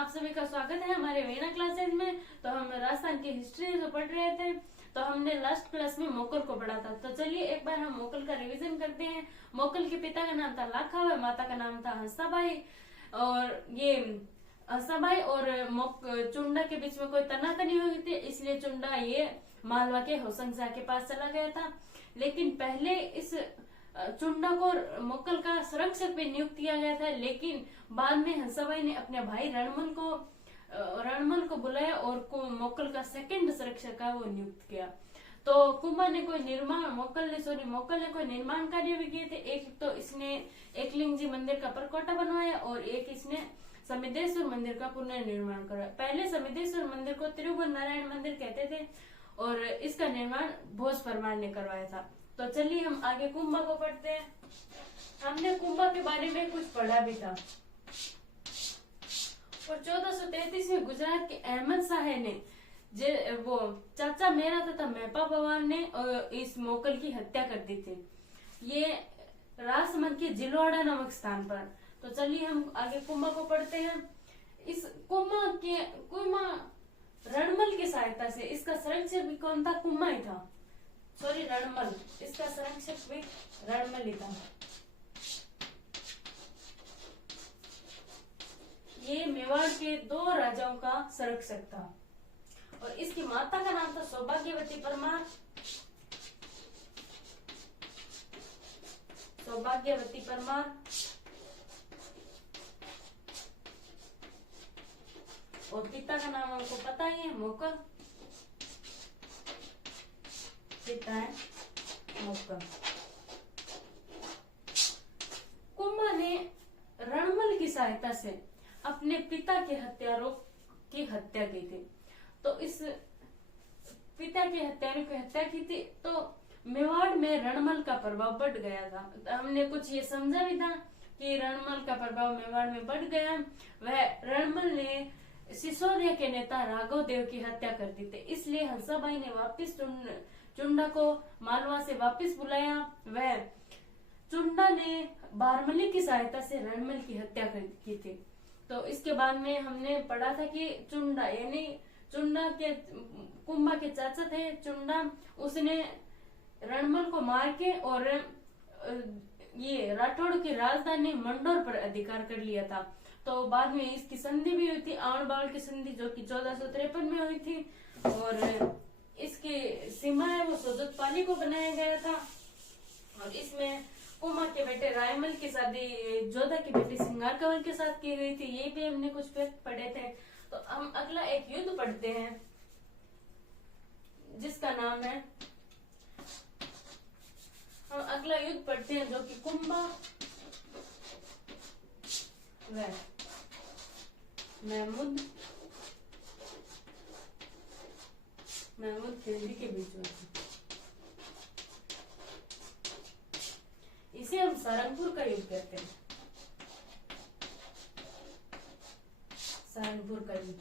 आप सभी का स्वागत है हमारे वीणा क्लासेज में। तो हम राजस्थान की हिस्ट्री जो पढ़ रहे थे, तो हमने लास्ट क्लास में मोकल को पढ़ा था। तो चलिए एक बार हम मोकल का रिवीजन करते हैं। मोकल के पिता का नाम था लाखा, माता का नाम था हंसाबाई। और ये हंसाबाई और चुंडा के बीच में कोई तनातनी हुई थी, इसलिए चुंडा ये मालवा के होशंग शाह के पास चला गया था। लेकिन पहले इस चुंडा को मोकल का संरक्षक भी नियुक्त किया गया था, लेकिन बाद में हंसाबाई ने अपने भाई रणमल को बुलाया और मोकल का सेकंड संरक्षक का वो नियुक्त किया। तो कुंभा ने मोकल ने कोई निर्माण कार्य भी किए थे। एक तो इसने एकलिंग जी मंदिर का परकोटा बनवाया और एक इसने समिदेश्वर मंदिर का पुनर्निर्माण कराया। पहले समिदेश्वर मंदिर को तिरुभुवन नारायण मंदिर कहते थे और इसका निर्माण भोज परमार ने करवाया था। तो चलिए हम आगे कुंभा को पढ़ते हैं। हमने कुंभा के बारे में कुछ पढ़ा भी था। और 1433 में गुजरात के अहमद शाह ने वो चाचा मेरा तथा मेहपा भगवान ने इस मोकल की हत्या कर दी थी, ये राजसमंद के जिलवाड़ा नामक स्थान पर। तो चलिए हम आगे कुंभा को पढ़ते हैं। इस कुंभा रणमल की सहायता से इसका संरक्षक भी कौन था? कुंभा ही था। सॉरी, रणमल। इसका संरक्षक भी रणमल ही था। ये मेवाड़ के 2 राजाओं का संरक्षक था और इसकी माता का नाम था सौभाग्यवती परमार। और पिता का नाम हमको पता ही है, मोकल। पिता है मोकल। कुंभा ने रणमल की सहायता से अपने पिता के हत्यारों की हत्या की थी। तो इस पिता के हत्यारों की हत्या की थी तो मेवाड़ में रणमल का प्रभाव बढ़ गया था। हमने कुछ ये समझा भी था कि रणमल का प्रभाव मेवाड़ में बढ़ गया। वह रणमल ने सिसोदिया के नेता राघव देव की हत्या कर दी थी, इसलिए हंसाबाई ने वापिस चुंडा को मालवा से वापस बुलाया। वह चुंडा ने बारमली की सहायता से रणमल की हत्या की थी। तो इसके बाद में हमने पढ़ा था कि चुंडा यानी कुंभा के चाचा थे चुंडा, उसने रणमल को मार के और ये राठौड़ की राजधानी मंडोर पर अधिकार कर लिया था। तो बाद में इसकी संधि भी हुई थी, आवड़ की संधि, जो कि 1453 में हुई थी। और इसकी सीमा है वो सोजतपाली को बनाया गया था। और इसमें कुंभा के बेटे रायमल की शादी जोधा की बेटी सिंगार कंवर के साथ की गई थी। ये भी हमने कुछ फैक्ट पढ़े थे। तो हम अगला एक युद्ध पढ़ते हैं जिसका नाम है, हम अगला युद्ध पढ़ते हैं जो कि कुंभा व महमूद खिलजी के बीच में। इसे हम सारंगपुर का युद्ध कहते हैं। सारंगपुर का युद्ध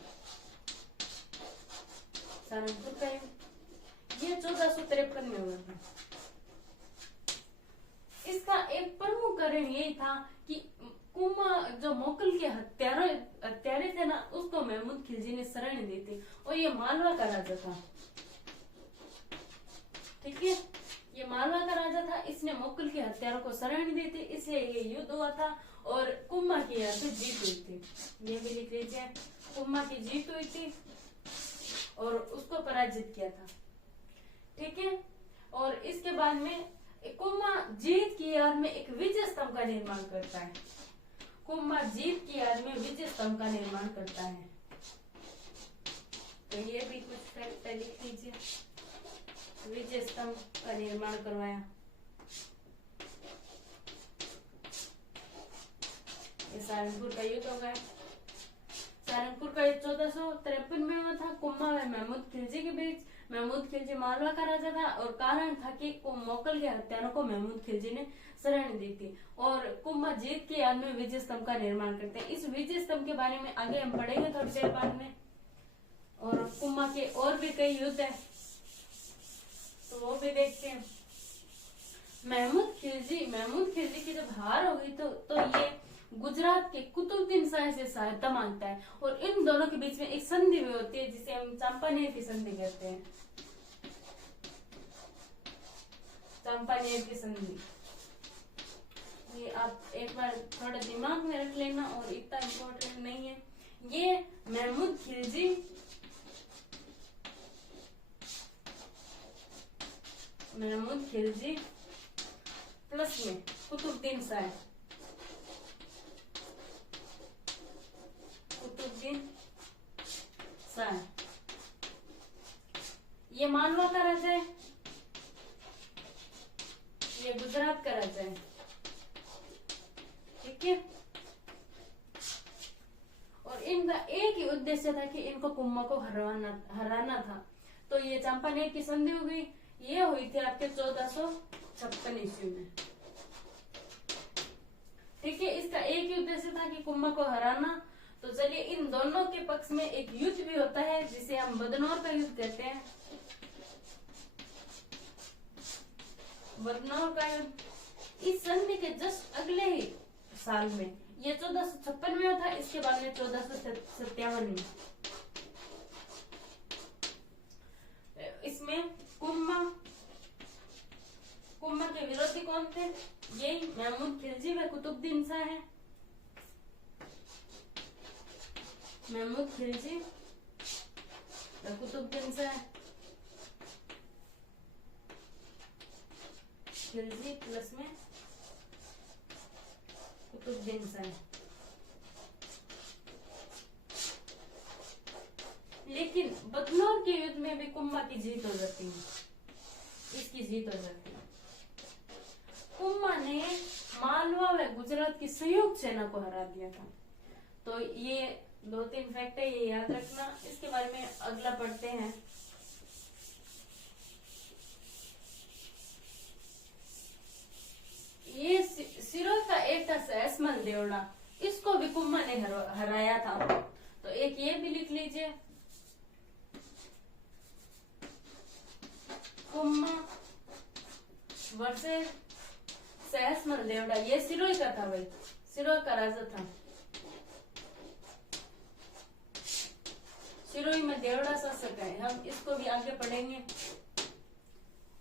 ये 1453 में हुआ था। इसका एक प्रमुख कारण यही था कि कुंभा जो मोकल के हत्यारे थे ना, उसको महमूद खिलजी ने शरण दी थी और ये मालवा का राजा था। ठीक है, ये मालवा का राजा था। इसने मोकल के हत्यारों को शरण दी थी, इसलिए ये युद्ध हुआ था और कुंभा की यहाँ पे जीत हुई थी। ये भी लिख लीजिए, कुंभा की जीत हुई थी और उसको पराजित किया था। ठीक है, और इसके बाद में कुंभा जीत की याद में एक विजय स्तंभ का निर्माण करता है। कुंभा जीत की याद में विजय स्तंभ का निर्माण करता है। तो ये भी कुछ फैक्ट लिख लीजिए। विजय स्तंभ का निर्माण करवाया। ये सारंगपुर का युद्ध हो गया। सारंगपुर का युद्ध 1453 में हुआ था कुंभा व महमूद खिलजी के बीच। महमूद खिलजी मालवा का राजा था और कारण था कि मोकल के हत्यारों को महमूद खिलजी ने शरण दी थी। और कुंभा जीत की याद में विजय स्तंभ का निर्माण करते हैं। इस विजय स्तंभ के बारे में आगे हम पढ़ेंगे थोड़ी देर बाद में। और कुंभा के और भी कई युद्ध है तो वो भी देखते हैं। महमूद खिलजी की जब हार हो गई तो ये गुजरात के कुतुबुद्दीन शाह से सहायता मांगता है, और इन दोनों के बीच में एक संधि भी होती है जिसे हम चांपानेर की संधि कहते हैं। चांपानेर की संधि, ये आप एक बार थोड़ा दिमाग में रख लेना, और इतना इम्पोर्टेंट नहीं है। ये महमूद खिलजी प्लस में कुतुबुद्दीन शाह, ये मालवा का राजा है, ये गुजरात का राजा है, ठीक है। और इनका एक ही उद्देश्य था कि इनको कुम्मा को हराना था। तो ये चांपानेर की संधि हो गई, ये हुई थी आपके 1456 ईस्वी में, ठीक है। इसका एक ही उद्देश्य था कि कुम्मा को हराना। तो चलिए, इन दोनों के पक्ष में एक युद्ध भी होता है जिसे हम बदनौर का युद्ध कहते हैं। बदनौर का युद्ध इस संधि के जस्ट अगले ही साल में, ये 1456 में था, इसके बाद में 1457 में। इसमें कुम्मा के विरोधी कौन थे? यही महमूद खिलजी व कुतुबुद्दीन शाह है। महमूद खिलजी व कुतुबुद्दीन शाह, खिलजी प्लस में कुतुबुद्दीन शाह। लेकिन बदनौर के युद्ध में भी कुम्मा की जीत हो जाती है, इसकी जीत हो जाती है। कुम्मा ने मालवा व गुजरात की संयुक्त सेना को हरा दिया था। तो ये 2-3 फैक्ट है, ये याद रखना। इसके बारे में अगला पढ़ते हैं। ये सिरोही का एक था सहसमल देवड़ा, इसको भी कुम्मा ने हराया था। तो एक ये भी लिख लीजिए, कुम्मा वर्सेस सहसमल देवड़ा। ये सिरोही का था भाई, सिरोही का राजा था। सिरोही में देवड़ा शासक है, हम इसको भी आगे पढ़ेंगे।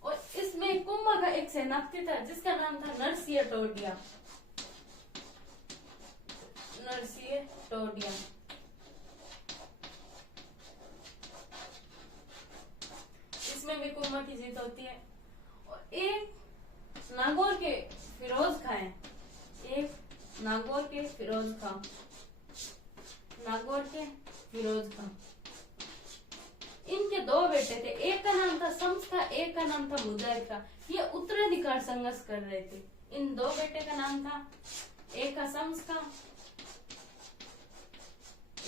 और इसमें कुम्मा का एक सेनापति था जिसका नाम था नरसिंह टोडिया। इसमें भी कुम्मा की जीत होती है। और एक नागौर के फिरोज खां है, नागौर के फिरोज खां। इनके 2 बेटे थे, एक का नाम था शम्स खां, एक का नाम था मुजाहिद खां। ये उत्तराधिकार संघर्ष कर रहे थे। इन 2 बेटे का नाम था, एक का शम्स खां,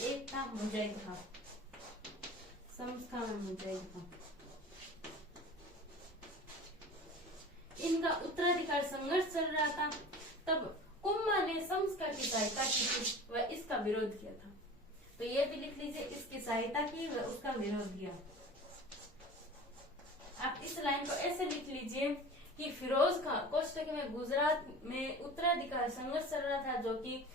एक था मुजाहिद खां। शम्स खां और मुजाहिद खां, इनका उत्तराधिकार संघर्ष चल रहा था। तब कुम्मा ने शम्स खां की सहायता की थी व इसका विरोध किया था। तो ये भी लिख लीजिए, इसकी सहायता की व उसका विरोध किया। आप इस लाइन को ऐसे लिख लीजिए कि फिरोज खां कोष्टक में गुजरात में उत्तराधिकार संघर्ष चल रहा था, जो कि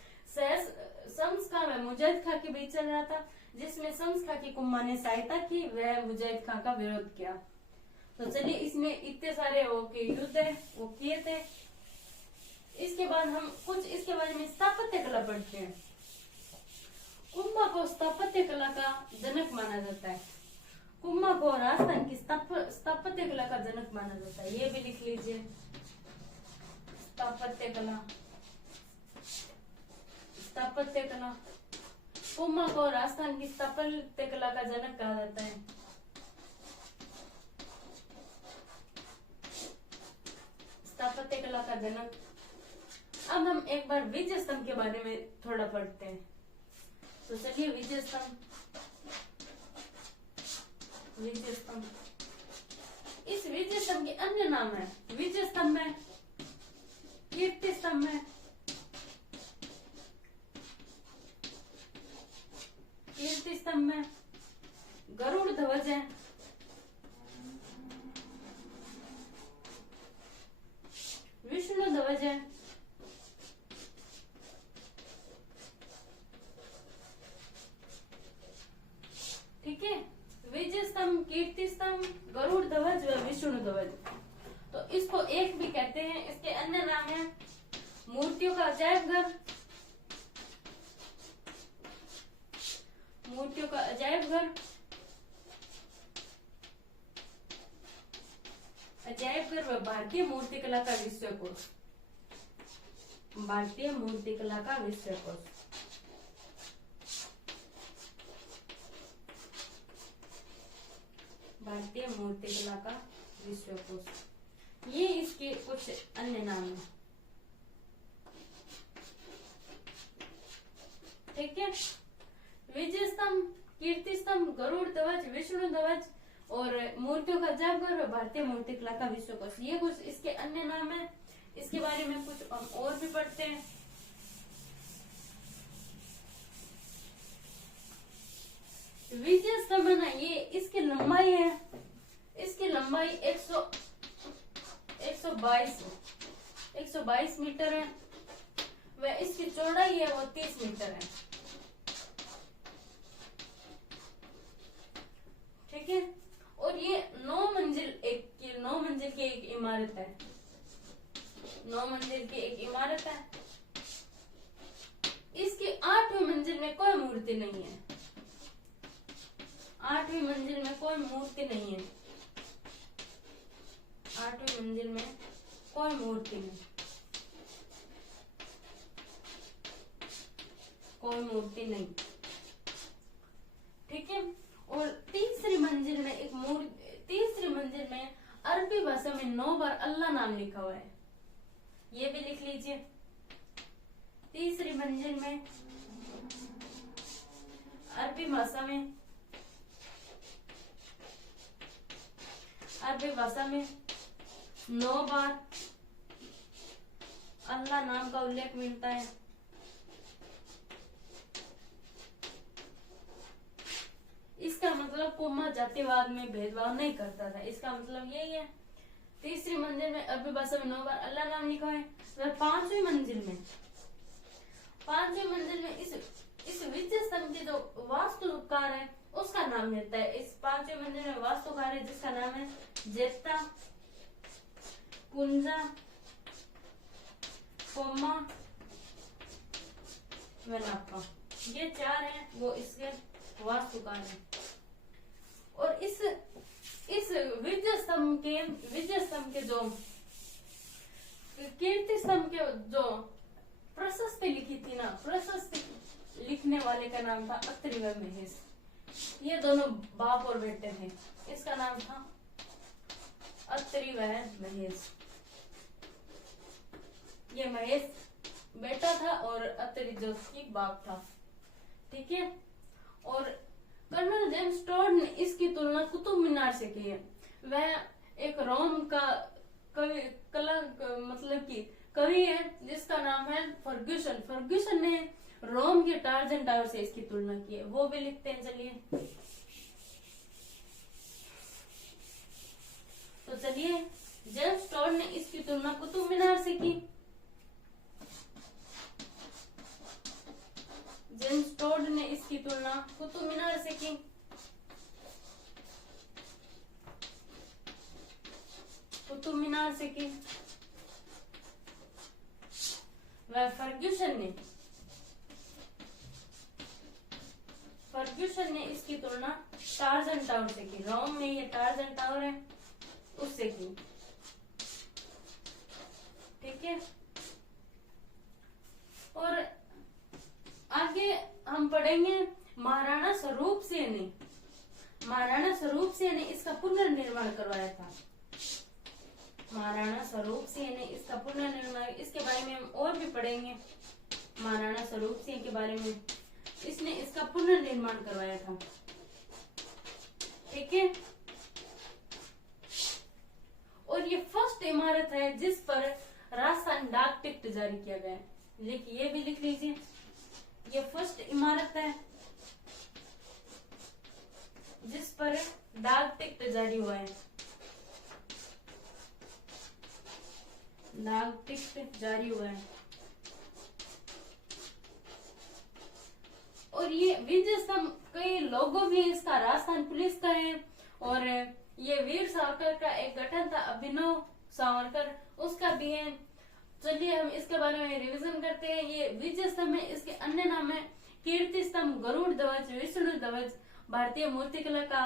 शम्स खां व मुजाहिद खां के बीच चल रहा था, जिसमें शम्स खां की कुम्मा ने सहायता की व मुजाहिद खां का विरोध किया। तो चलिए, इसमें इतने सारे युद्ध है वो किए थे। इसके बाद हम कुछ इसके बारे में स्थापत्य कला पढ़ते हैं। कुम्मा को स्थापत्य कला का जनक माना जाता है। कुम्मा को राजस्थान की स्थापत्य कला का जनक माना जाता है। ये भी लिख लीजिए, स्थापत्य कला। कुम्मा को राजस्थान की स्थापत्य कला का जनक कहा जाता है। स्थापत्य कला का जनक। अब हम एक बार विजय स्तंभ के बारे में थोड़ा पढ़ते हैं। तो चलिए, विजय स्तंभ। इस विजय स्तंभ के अन्य नाम है, विजय स्तंभ है, कीर्ति स्तंभ है, गरुड़ ध्वज है, विष्णु ध्वज है, मूर्तियों का अजायब घर, अजायब घर व भारतीय मूर्तिकला का विश्वकोश, भारतीय मूर्तिकला का विश्वकोश। भारतीय मूर्तिकला का विश्वकोश। ये इसके कुछ अन्य नाम हैं। ठीक है, विजय स्तंभ, कीर्ति स्तंभ, गरुड़ ध्वज, विष्णु ध्वज और मूर्तियों का अजायबघर, भारतीय मूर्तिकला का विश्वकोश, ये कुछ इसके अन्य नाम है। इसके बारे में कुछ हम और भी पढ़ते हैं। विजय स्तंभ ना, ये इसकी लंबाई है, इसकी लंबाई 122 मीटर है, व इसकी चौड़ाई है वो 30 मीटर है। ठीक है, और ये 9 मंजिल की एक इमारत है, 9 मंजिल की एक इमारत है। इसकी 8वीं मंजिल में कोई मूर्ति नहीं है, 8वीं मंजिल में कोई मूर्ति नहीं है, 8वीं मंजिल में कोई मूर्ति नहीं, कोई मूर्ति नहीं। ठीक है, और तीसरी मंजिल में तीसरी मंजिल में अरबी भाषा में 9 बार अल्लाह नाम लिखा हुआ है, ये भी लिख लीजिए। तीसरी मंजिल में अरबी भाषा में 9 बार अल्लाह नाम का उल्लेख मिलता है। इसका मतलब कोमा जातिवाद में भेदभाव नहीं करता था, इसका मतलब यही है। तीसरी मंजिल में अरबी भाषा में 9 बार अल्लाह नाम लिखा है। वह पांचवी मंजिल में इस विजय स्तंभ के जो वास्तुकार है उसका नाम मिलता है। इस 5वीं मंजिल में वास्तुकार है जिसका नाम है जेता, कुंजा, कोमा, वनापा, ये 4 हैं वो इसके वास्तुकार हैं। और इस विजय स्तंभ के जो कीर्ति स्तंभ के जो प्रशस्ति लिखी थी ना, प्रशस्ति लिखने वाले का नाम था अत्रि व महेश। ये दोनों बाप और बेटे थे, इसका नाम था अत्रि व महेश। ये महेश बेटा था और अत्रि जो उसकी बाप था। ठीक है, और कर्नल जेम्स टॉड ने इसकी तुलना कुतुब मीनार से की है। वह एक रोम का कवि है जिसका नाम है फर्ग्यूसन। फर्ग्यूसन ने रोम के टार्जन टावर से इसकी तुलना की है, वो भी लिखते हैं। चलिए जेम्स टॉड ने इसकी तुलना कुतुब मीनार से की। जेम्स टॉड ने इसकी तुलना कुतुब मीनार से की। कुतुब मीनार से की। वह फर्ग्यूसन ने इसकी तुलना टार्जन टावर से की। रोम में ये टार्जन टावर है उससे की। ठीक है, और आगे हम पढ़ेंगे महाराणा स्वरूप सिंह ने। महाराणा स्वरूप सिंह ने इसका पुनर्निर्माण करवाया था। महाराणा स्वरूप सिंह ने इसका पुनर्निर्माण, इसके बारे में हम और भी पढ़ेंगे। महाराणा स्वरूप सिंह के बारे में, इसने इसका पुनर्निर्माण करवाया था। ठीक है, और ये फर्स्ट इमारत है जिस पर राजस्थान डाक टिकट जारी किया गया है। ये भी लिख लीजिए, ये फर्स्ट इमारत है जिस पर डाक टिकट जारी हुआ है। डाक टिकट जारी हुआ है। और ये विजय स्तंभ कई लोगों भी इसका राजस्थान पुलिस का है, और ये वीर सावरकर का एक गठन था, अभिनव सावरकर, उसका भी है। चलिए हम इसके बारे में रिवीजन करते हैं। ये विजय स्तंभ है, इसके अन्य नाम है कीर्ति स्तंभ, गरुड़ ध्वज, विष्णु ध्वज, भारतीय मूर्तिकला का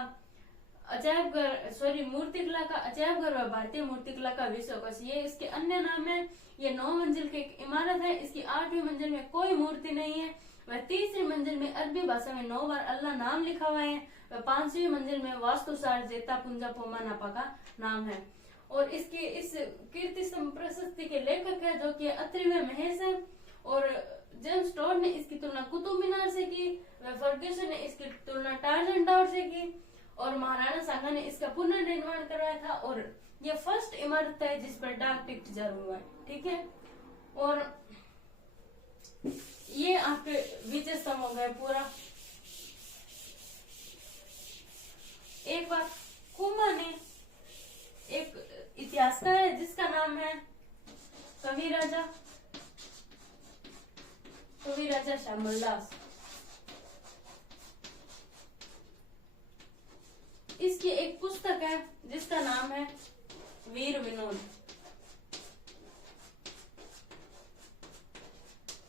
मूर्तिकला का अजायबघर व भारतीय मूर्तिकला का विश्वकोश, ये इसके अन्य नाम है। ये 9 मंजिल की एक इमारत है। इसकी 8वीं मंजिल में कोई मूर्ति नहीं है। वह 3री मंजिल में अरबी भाषा में 9 बार अल्लाह नाम लिखा हुआ है। वह 5वीं मंजिल में वास्तुसार जेता पुंजा पोमानापा का नाम है। और इसके इस कीर्ति स्तंभ प्रशस्ति के लेखक है जो कि अत्रि व महेश है। और जेम्स टॉड ने इसकी तुलना कुतुब मीनार से की। वह फर्ग्यूसन ने इसकी तुलना टार्जन टावर से की। और महाराणा सांगा ने इसका पुनर्निर्माण करवाया था। और ये फर्स्ट इमारत है जिस पर डाक टिकट जारी हुआ है। ठीक है, और ये आपके विजय स्तंभ हो गए पूरा। एक बार कुंभा ने एक इतिहासकार है जिसका नाम है कविराजा श्यामलदास। इसकी एक पुस्तक है जिसका नाम है वीर विनोद।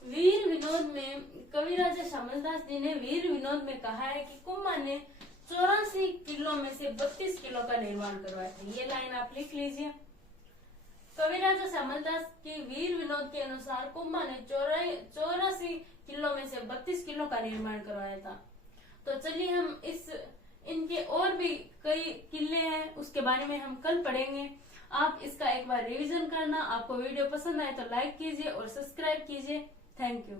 वीर विनोद में कविराजा श्यामलदास जी ने वीर विनोद में कहा है कि कुंभा ने 84 किलो में से 32 किलो का निर्माण करवाया था। ये लाइन आप लिख लीजिए। कविराजा श्यामलदास की वीर विनोद के अनुसार कुंभा ने 84 किलो में से 32 किलो का निर्माण करवाया था। तो चलिए हम इनके और भी कई किले हैं उसके बारे में हम कल पढ़ेंगे। आप इसका एक बार रिवीजन करना। आपको वीडियो पसंद आए तो लाइक कीजिए और सब्सक्राइब कीजिए। Thank you.